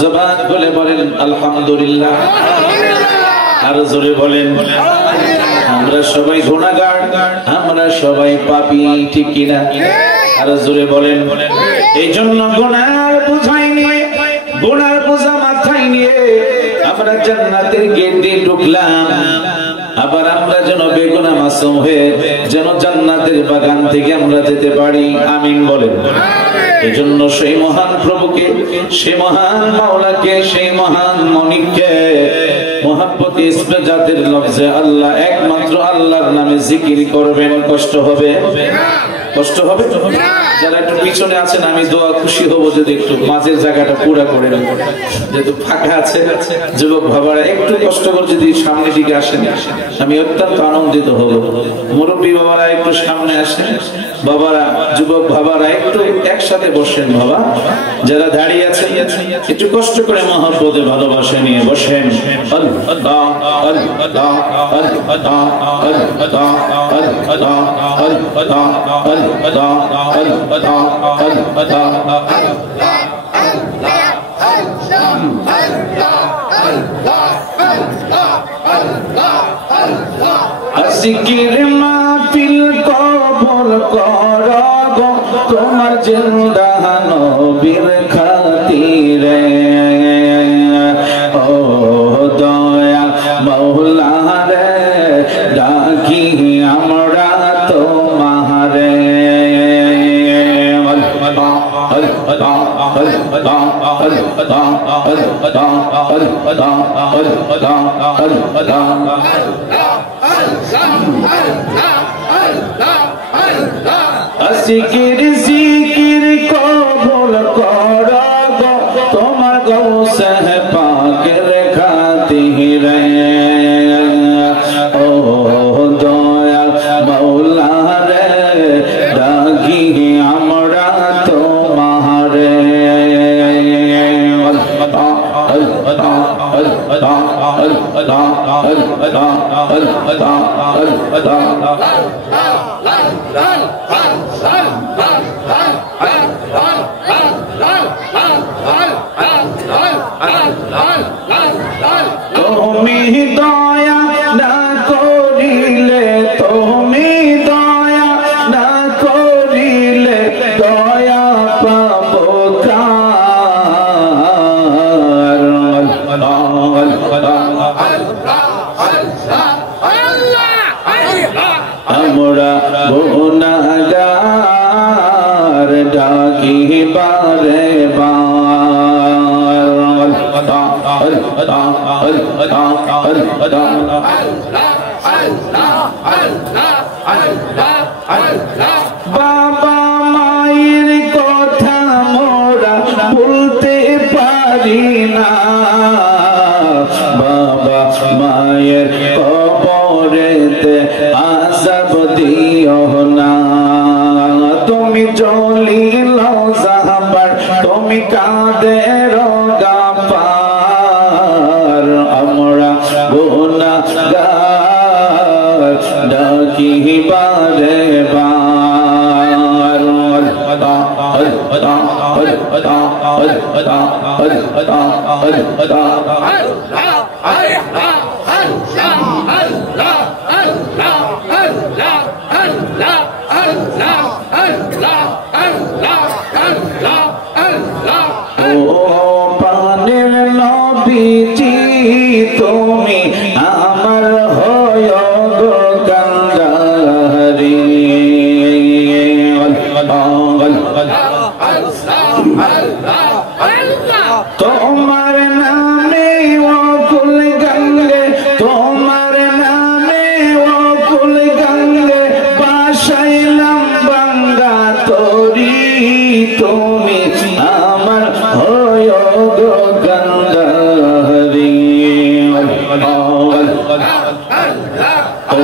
জবান খুলে বলেন আলহামদুলিল্লাহ। আর জোরে বলেন আমরা সবাই গুনাহগার, আমরা সবাই পাপী, ঠিক কিনা? আর জোরে বলেন। এই জন্য গুনার বোঝাই নিয়ে, গুনার বোঝা মাথায় নিয়ে আমরা জান্নাতের গেট দিয়ে ঢুকলাম, আবার আমরা যেন বেগুনাহ মাসুম হয়ে যেন জান্নাতের বাগান থেকে আমরা যেতে পারি। আমিন বলেন। এই জন্য সেই মহান প্রভুকে, সেই মহান মাওলাকে, সেই মহান মালিককে মুহাব্বতে ইসমে জাতের লফজে আল্লাহ, একমাত্র আল্লাহর নামে জিকির করবেন। কষ্ট হবে? কষ্ট হবে? যারা একটু পিছনে আছেন আমি দোয়া খুশি হব যদি একটু মাঝের জায়গাটা পুরা করে নেন, যেহেতু ফাঁকা আছে। যুবক বাবারা একটু কষ্ট করে যদি সামনের দিকে আসেন আমি অত্যন্ত আনন্দিত হব। মুরব্বী বাবারা একটু সামনে আসেন, বাবারা, যুবক বাবারা একটু একসাথে বসেন। বাবা যারা দাঁড়িয়ে আছেন একটু কষ্ট করে মহব্বতে ভালোবাসা নিয়ে বসেন। আল্লাহ আল্লাহ আল্লাহ আল্লাহ আল্লাহ আল্লাহ জিকির মাহফিল কবুল করব তোমার জিন্দা নবীর খাতিরে। ও দয়া মাওলা রে ডাকি আমরা তোমারে। জিকির জিকির কবুল করব তোমার গৌসে পাকের খাতিরে। ও দয়া মাওলা রে ডাকি আমরা তোমারে। তুমি দয়া না করিলে, তুমি দয়া না করিলে দয়া পাবো কার? আমরা গুনাহগার ডাকি বারে বার। বাবা মায়ের কথা মোরা ভুলতে পারি না, বাবা মায়ের কবরেতে আযাব দিও না। তুমি জলিল জাহবার, তুমি কাদের গাফার, আমরা গুনাহগার ডাকি বারে বার। ও প্রাণের নবীজি তুমি আমার হয় গো কান্ডারি। তোমার নামে ও কুল গঙ্গে, তোমার নামে ও কুল গঙ্গে বাসাইলাম বাঙ্গা তরি। তুমি আমার হয় গো কান্ডারি। ও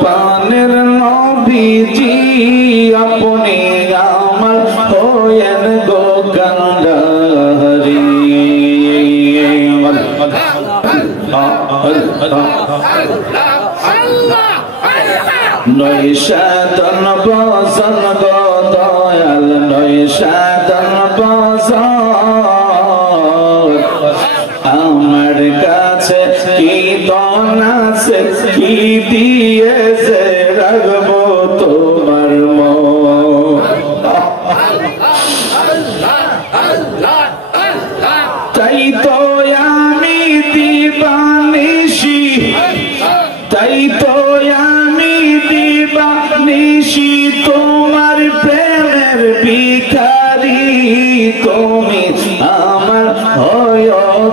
প্রাণের নবীজি আপনি আমার হয়েন গো কান্ডারি। নৈশাদন বজন গো দয়াল, নৈশাদন বজন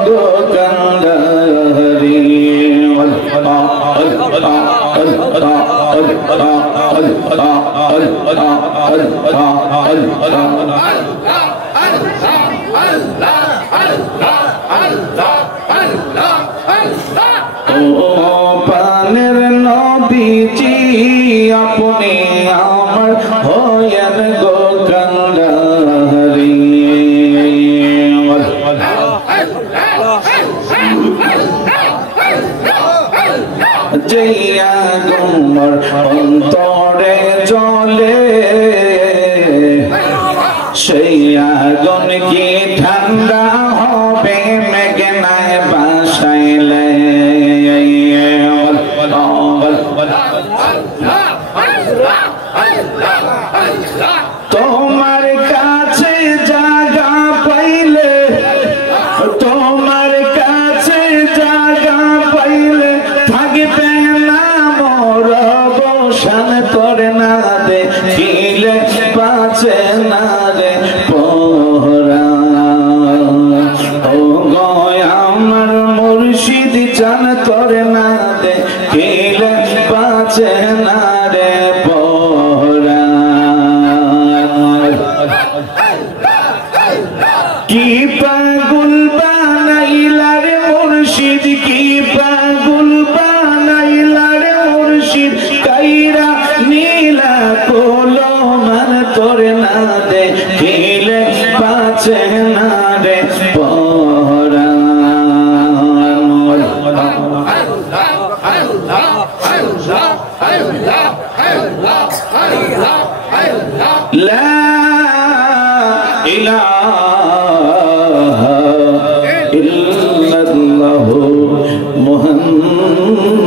গো কান্ডারি ও পানের নবীজি আপনি আমার হয়েন গো কান্ডারি জয়া গুমর অন্তরে জলে সেই আগুন কি ঠান্ডা হবে মেঘনায় বাসাইলে তোমার কাছে জায়গা পাইলে তোমার কাছে জায়গা পাইলে থাকবে না মোর বসান তোর না দেখিলে বাঁচে না রে পরা ও গয় আমার মুর্শিদ জান তোর না দেখিলে বাঁচে না রে পরা কি পাগল বানাইলা রে মুর্শিদ কি পাগল বানাইলা রে মুর্শিদ কাইরা নীলা কোলো মান তোর না দেখিলে বাঁচে না রে পরা লা ইলাহা ইল্লাল্লাহু মুহাম্মাদুর